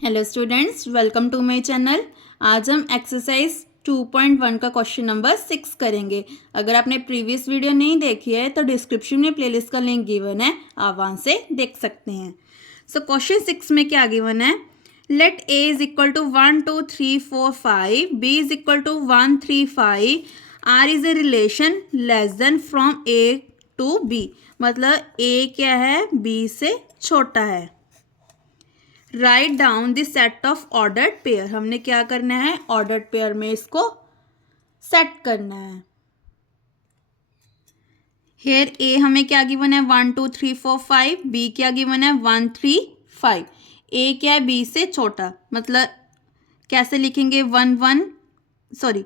Hello students, welcome to my channel. आज हम exercise 2.1 का क्वेश्चन नंबर 6 करेंगे। अगर आपने प्रीवियस वीडियो नहीं देखी है तो डिस्क्रिप्शन में प्लेलिस्ट का लिंक गिवन है, आप वहाँ से देख सकते हैं। सो क्वेश्चन 6 में क्या गिवन है? Let a is equal to 1 2 3 4 5, b is equal to 1 3 5, r is a relation less than from a to b। मतलब a क्या है, b से छोटा है। Write down the set of ordered pair. हमने क्या करना है, ऑर्डर्ड पेयर में इसको सेट करना है। हेयर ए हमें क्या गिवन है, 1 2 3 4 5। बी क्या गिवन है, 1 3 5। ए क्या है, बी से छोटा, मतलब कैसे लिखेंगे, 1 1 सॉरी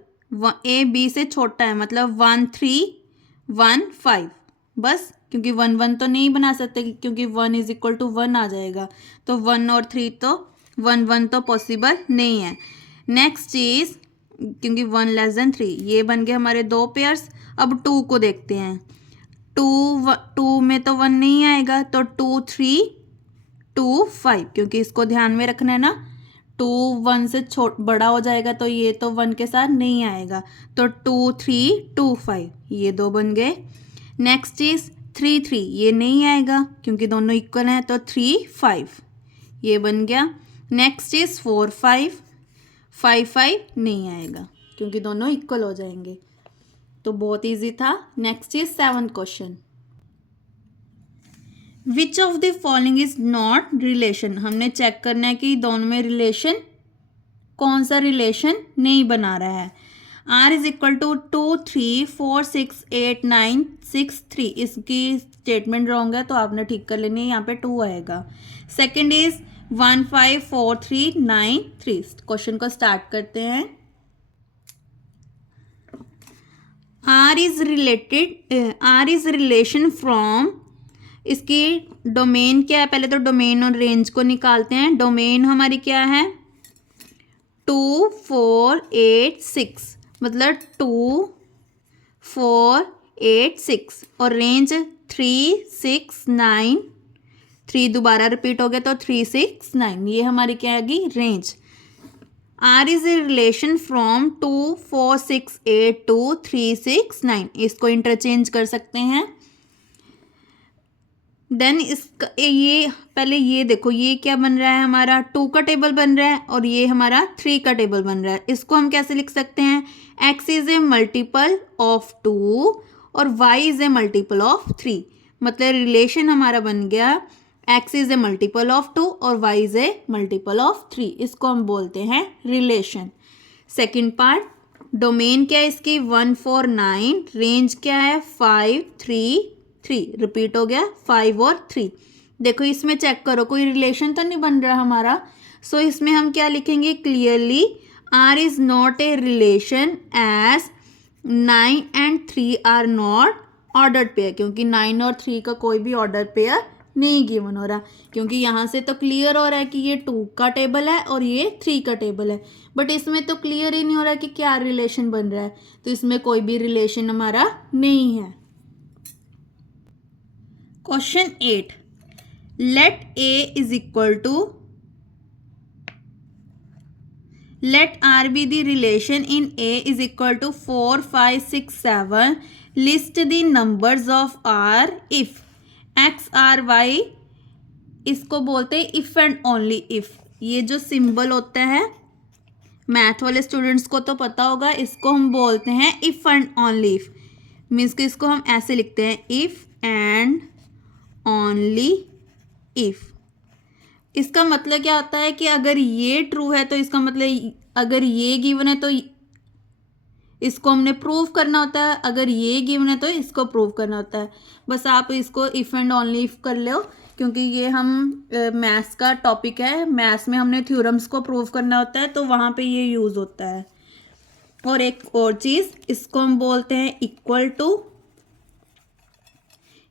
ए बी से छोटा है, मतलब 1 3 1 5। बस, क्योंकि 1 1 तो नहीं बना सकते क्योंकि 1 इज इक्वल टू 1 आ जाएगा, तो 1 और 3 तो 1 1 तो पॉसिबल नहीं है। नेक्स्ट चीज़, क्योंकि 1 लेस देन 3, ये बन गए हमारे दो पेयर्स। अब 2 को देखते हैं। 2 में तो 1 नहीं आएगा, तो 2 3 2 5, क्योंकि इसको ध्यान में रखना है ना, 2 1 से बड़ा हो जाएगा तो ये तो 1 के साथ नहीं आएगा, तो 2 3 2 5, ये दो बन गए। नेक्स्ट चीज़ 3 3, ये नहीं आएगा क्योंकि दोनों इक्वल हैं, तो 3 5, ये बन गया। नेक्स्ट चीज़ 4 5 5 5 नहीं आएगा क्योंकि दोनों इक्वल हो जाएंगे, तो बहुत इजी था। Next cheese 7th question, which of the following is not relation. हमने चेक करना है कि दोनों में रिलेशन, कौन सा रिलेशन नहीं बना रहा है। आर इज इक्वल टू 2 3 4 6 8 9 6 3, इसकी स्टेटमेंट रॉन्ग है तो आपने ठीक कर लेनी है, यहाँ पे 2 आएगा। Second is 1 5 4 3 9 3। क्वेश्चन को स्टार्ट करते हैं। आर इज रिलेशन फ्रॉम, इसकी डोमेन क्या है, पहले तो डोमेन और रेंज को निकालते हैं। डोमेन हमारी क्या है, 2 4 8 6, मतलब 2 4 8 6, और रेंज 3 6 9, 3 दोबारा रिपीट हो गया तो 3 6 9, ये हमारी क्या आएगी, range. R is a relation from 2 4 6 8 2 3 6 9, इसको इंटरचेंज कर सकते हैं। देन इसका ये पहले ये देखो, ये क्या बन रहा है, हमारा 2 का टेबल बन रहा है और ये हमारा 3 का टेबल बन रहा है। इसको हम कैसे लिख सकते हैं, x is A multiple of 2 और y is a multiple of 3। मतलब रिलेशन हमारा बन गया x is A multiple of 2 और y is a multiple of 3, इसको हम बोलते हैं रिलेशन। सेकेंड पार्ट, डोमेन क्या है इसकी, 1 4 9, रेंज क्या है 5 3 3, रिपीट हो गया 5 और 3। देखो इसमें चेक करो, कोई रिलेशन तो नहीं बन रहा हमारा। सो इसमें हम क्या लिखेंगे, clearly R is not a relation as 9 and 3 R not ordered pair, क्योंकि 9 और 3 का कोई भी ऑर्डर पेयर नहीं गिवन हो रहा, क्योंकि यहाँ से तो क्लियर हो रहा है कि ये 2 का टेबल है और ये 3 का टेबल है, बट इसमें तो क्लियर ही नहीं हो रहा कि क्या रिलेशन बन रहा है, तो इसमें कोई भी रिलेशन हमारा नहीं है। Question 8, let a is equal to, let r be the relation in a is equal to 4 5 6 7, list the numbers of r if x r y, इसको बोलते हैं इफ एंड ओनली इफ। ये जो सिंबल होता है, मैथ वाले students को तो पता होगा, इसको हम बोलते हैं if and only if. Means कि इसको हम ऐसे लिखते हैं, इफ एंड ओनली इफ। इसका मतलब क्या होता है कि अगर ये ट्रू है तो इसका मतलब, अगर ये गिवन है तो इसको हमने प्रूव करना होता है, अगर ये गिवन है तो इसको प्रूव करना होता है। बस आप इसको इफ एंड ओनली इफ कर लो, क्योंकि ये हम मैथ्स का टॉपिक है, मैथ्स में हमने थ्योरम्स को प्रूव करना होता है तो वहाँ पे ये यूज़ होता है। और एक और चीज़, इसको हम बोलते हैं इक्वल टू,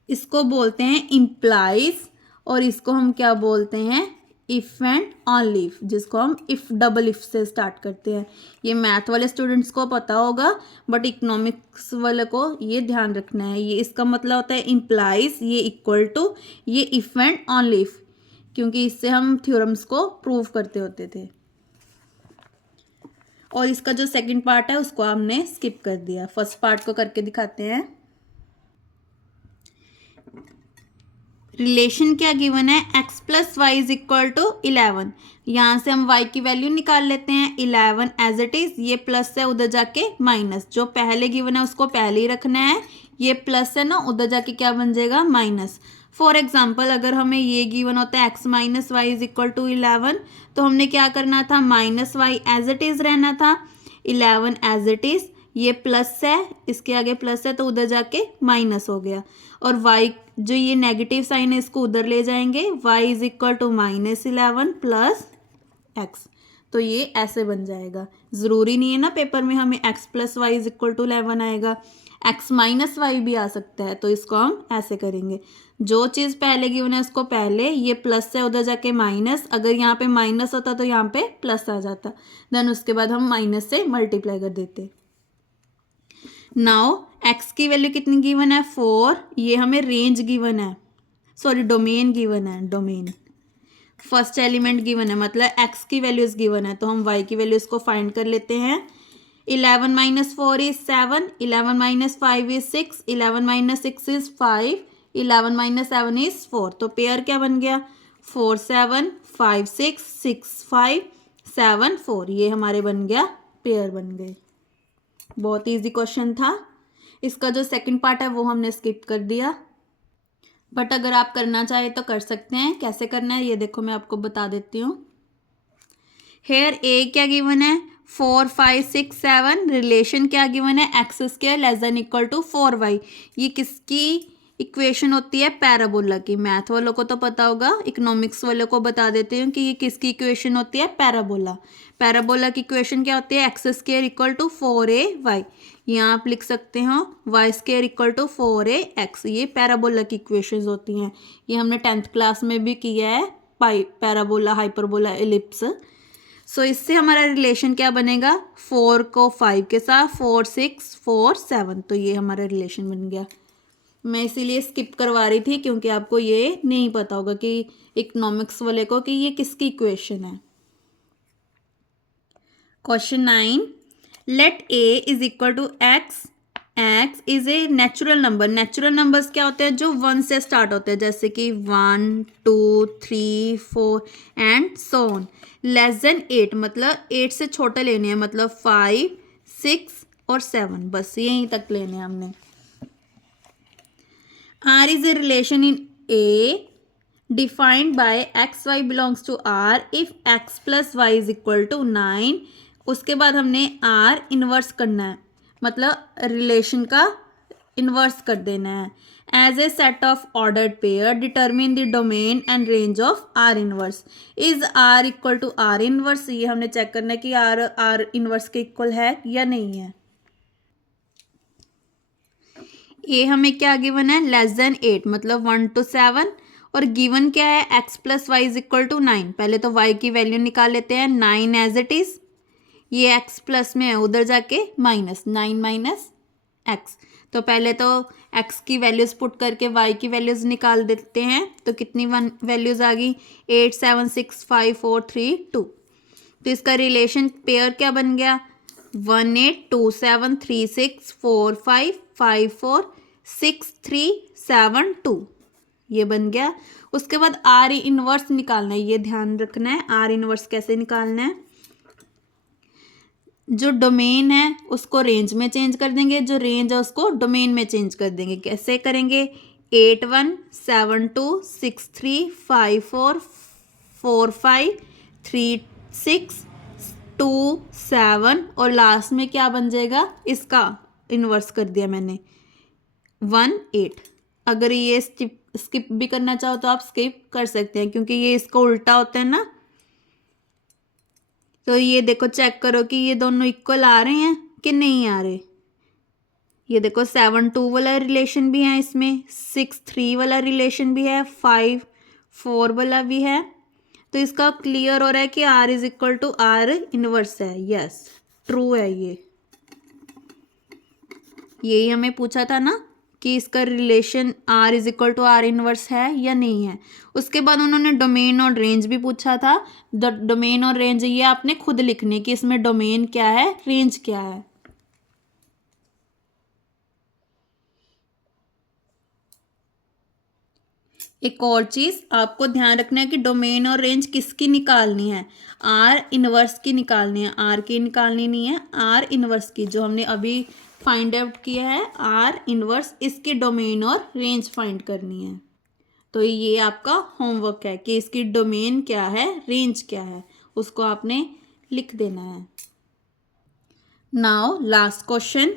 इसको बोलते हैं इम्प्लाइज, और इसको हम क्या बोलते हैं, इफ एंड ओनली इफ, जिसको हम इफ डबल इफ से स्टार्ट करते हैं। ये मैथ वाले स्टूडेंट्स को पता होगा, बट इकोनॉमिक्स वाले को ये ध्यान रखना है। ये इसका मतलब होता है इम्प्लाइज, ये इक्वल टू, ये इफ एंड ओनली इफ। क्योंकि इससे हम थ्योरम्स को प्रूव करते होते थे। और इसका जो सेकंड पार्ट है उसको हमने स्किप कर दिया। फर्स्ट पार्ट को करके दिखाते हैं। रिलेशन क्या गिवन है, x plus y is equal to 11। यहाँ से हम y की वैल्यू निकाल लेते हैं 11 एज इट इज। ये प्लस है उधर जाके माइनस, जो पहले गिवन है उसको पहले ही रखना है। ये प्लस है ना, उधर जाके क्या बन जाएगा माइनस। फॉर एग्जाम्पल अगर हमें ये गिवन होता है x minus y is equal to 11, तो हमने क्या करना था, minus y as it is रहना था, 11 एज इट इज। ये प्लस है, इसके आगे प्लस है तो उधर जाके माइनस हो गया। और y जो ये नेगेटिव साइन है इसको उधर ले जाएंगे, y is equal to minus 11 plus x. तो ये ऐसे बन जाएगा। ज़रूरी नहीं है ना पेपर में हमें x plus y is equal to 11 आएगा, x माइनस वाई भी आ सकता है। तो इसको हम ऐसे करेंगे, जो चीज़ पहले गिवन है उसको पहले, ये प्लस है उधर जाके माइनस। अगर यहाँ पे माइनस होता तो यहाँ पे प्लस आ जाता, देन उसके बाद हम माइनस से मल्टीप्लाई कर देते। नाउ x की वैल्यू कितनी गिवन है, 4। ये हमें रेंज गिवन है, सॉरी डोमेन गिवन है, डोमेन फर्स्ट एलिमेंट गिवन है, मतलब x की वैल्यूज गिवन है। तो हम y की वैल्यूज को फाइंड कर लेते हैं। 11 minus 4 is 7, 11 minus 5 is 6, 11 minus 6 is 5, 11 minus 7 is 4। तो पेयर क्या बन गया, 4 7 5 6 6 5 7 4। ये हमारे बन गया, पेयर बन गए। बहुत इजी क्वेश्चन था। इसका जो सेकंड पार्ट है वो हमने स्किप कर दिया, बट अगर आप करना चाहे तो कर सकते हैं। कैसे करना है ये देखो, मैं आपको बता देती हूँ। हेयर ए क्या गिवन है, 4 5 6 7। रिलेशन क्या गिवन है, x square less than equal to 4y। ये किसकी इक्वेशन होती है, पैराबोला की। मैथ वालों को तो पता होगा, इकोनॉमिक्स वालों को बता देते हैं कि ये किसकी इक्वेशन होती है, पैराबोला। पैराबोला की इक्वेशन क्या होती है, x square equal to 4ay। यहाँ आप लिख सकते हो Y square equal to 4ax। ये पैराबोला की इक्वेशंस होती हैं। ये हमने 10th क्लास में भी किया है, पैराबोला, हाइपरबोला, एलिप्स। सो इससे हमारा रिलेशन क्या बनेगा, 4 को 5 के साथ, 4 6 4 7। तो ये हमारा रिलेशन बन गया। मैं इसीलिए स्किप करवा रही थी क्योंकि आपको ये नहीं पता होगा कि इकोनॉमिक्स वाले को कि ये किसकी इक्वेशन है। Question 9, let a is equal to x। x is a natural number. Natural numbers क्या होते हैं, जो 1 से स्टार्ट होते हैं, जैसे कि 1 2 3 4 and so on. Less than 8, मतलब 8 से छोटे लेने हैं, मतलब 5 6 और 7, बस यहीं तक लेने हैं हमने। R is a relation in A defined by x y belongs to R if x plus y is equal to 9। उसके बाद हमने R इन्वर्स करना है, मतलब रिलेशन का इन्वर्स कर देना है। As a set of ordered pair determine the domain and range of R inverse. Is R equal to R inverse. ये हमने चेक करना है कि R इन्वर्स के इक्वल है या नहीं है। ये हमें क्या गिवन है, लेस देन 8, मतलब 1 to 7। और गिवन क्या है, x plus y is equal to 9। पहले तो y की वैल्यू निकाल लेते हैं, 9 एज इट इज। ये x प्लस में है, उधर जाके माइनस, 9 माइनस x। तो पहले तो x की वैल्यूज पुट करके y की वैल्यूज निकाल देते हैं। तो कितनी वैल्यूज आ गई, 8 7 6 5 4 3 2। तो इसका रिलेशन पेयर क्या बन गया, 1 8 2 7 3 6 4 5 5 4 6 3 7 2। ये बन गया। उसके बाद R इनवर्स निकालना है, ये ध्यान रखना है। R इनवर्स कैसे निकालना है, जो डोमेन है उसको रेंज में चेंज कर देंगे, जो रेंज है उसको डोमेन में चेंज कर देंगे। कैसे करेंगे, 8 1 7 2 6 3 5 4 4 5 3 6 2 7 और लास्ट में क्या बन जाएगा, इसका इन्वर्स कर दिया मैंने, 1 8। अगर ये स्किप भी करना चाहो तो आप स्किप कर सकते हैं, क्योंकि ये इसको उल्टा होता है ना। तो ये देखो, चेक करो कि ये दोनों इक्वल आ रहे हैं कि नहीं आ रहे। ये देखो 7 2 वाला रिलेशन भी है इसमें, 6 3 वाला रिलेशन भी है, 5 4 वाला भी है। तो इसका क्लियर हो रहा है कि R is equal to R inverse है। यस, ट्रू है। यही हमें पूछा था ना कि इसका relation R is equal to R inverse है या नहीं है। उसके बाद उन्होंने डोमेन और रेंज भी पूछा था। डोमेन और रेंज ये आपने खुद लिखने कि इसमें डोमेन क्या है, रेंज क्या है। एक और चीज़ आपको ध्यान रखना है कि डोमेन और रेंज किसकी निकालनी है, आर इनवर्स की निकालनी है, आर की निकालनी नहीं है, आर इनवर्स की, जो हमने अभी फाइंड आउट किया है आर इनवर्स, इसकी डोमेन और रेंज फाइंड करनी है। तो ये आपका होमवर्क है कि इसकी डोमेन क्या है, रेंज क्या है, उसको आपने लिख देना है। Now last question,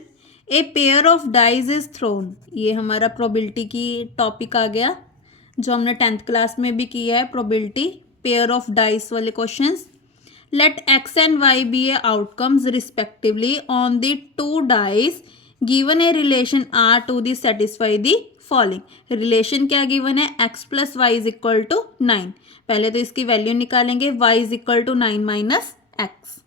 a pair of dice is thrown. ये हमारा प्रोबेबिलिटी की टॉपिक आ गया जो हमने 10th क्लास में भी किया है, प्रोबेबिलिटी पेयर ऑफ डाइस वाले questions. Let x and y be a outcomes respectively on the two dice given a relation R to the satisfy the following. Relation क्या गिवन है, x plus y is equal to 9। पहले तो इसकी value निकालेंगे, y is equal to 9 minus x.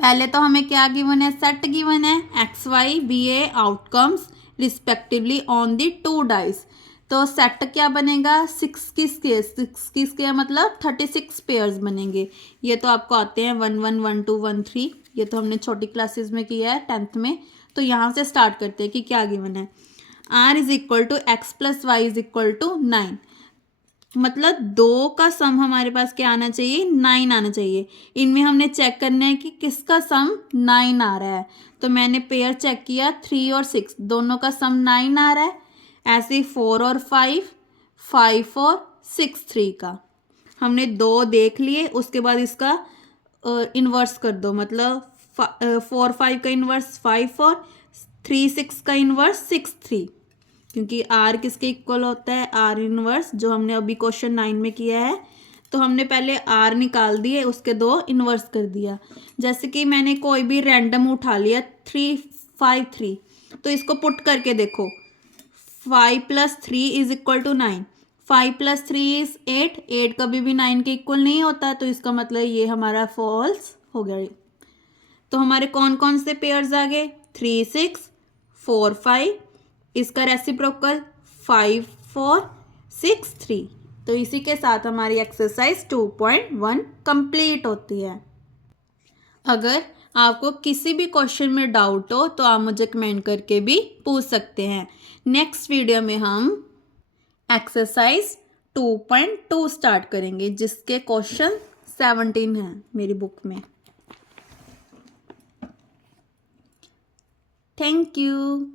पहले तो हमें क्या गिवन है, सेट गिवन है x y be a outcomes respectively on the two dice. तो सेट क्या बनेगा, 6 की स्क्वायर मतलब 36 पेयर्स बनेंगे। ये तो आपको आते हैं 1 1 1 2 1 3, ये तो हमने छोटी क्लासेस में किया है 10th में। तो यहाँ से स्टार्ट करते हैं कि क्या गिवन है, R is equal to x plus y is equal to 9, मतलब 2 का सम हमारे पास क्या आना चाहिए, 9 आना चाहिए। इनमें हमने चेक करना है कि किसका सम 9 आ रहा है। तो मैंने पेयर चेक किया 3 और 6, दोनों का सम 9 आ रहा है। ऐसे ही 4 और 5, 5 और 6 3 का हमने 2 देख लिए। उसके बाद इसका इन्वर्स कर दो, मतलब 4 5 का इन्वर्स 5 और 3 6 का इन्वर्स 6 3, क्योंकि आर किसके इक्वल होता है, आर इनवर्स, जो हमने अभी क्वेश्चन 9 में किया है। तो हमने पहले आर निकाल दिए, उसके 2 इन्वर्स कर दिया। जैसे कि मैंने कोई भी रैंडम उठा लिया 3 5 3, तो इसको पुट करके देखो, 5 plus 3 is equal to 9, 5 plus 3 is 8, 8 कभी भी 9 के इक्वल नहीं होता, तो इसका मतलब ये हमारा फॉल्स हो गया। तो हमारे कौन कौन से पेयर्स आ गए, 3 6 4 5, इसका रेसिप्रोकल 5 4 6 3। तो इसी के साथ हमारी एक्सरसाइज 2.1 कंप्लीट होती है। अगर आपको किसी भी क्वेश्चन में डाउट हो तो आप मुझे कमेंट करके भी पूछ सकते हैं। नेक्स्ट वीडियो में हम एक्सरसाइज 2.2 स्टार्ट करेंगे, जिसके क्वेश्चन 17 हैं मेरी बुक में। Thank you.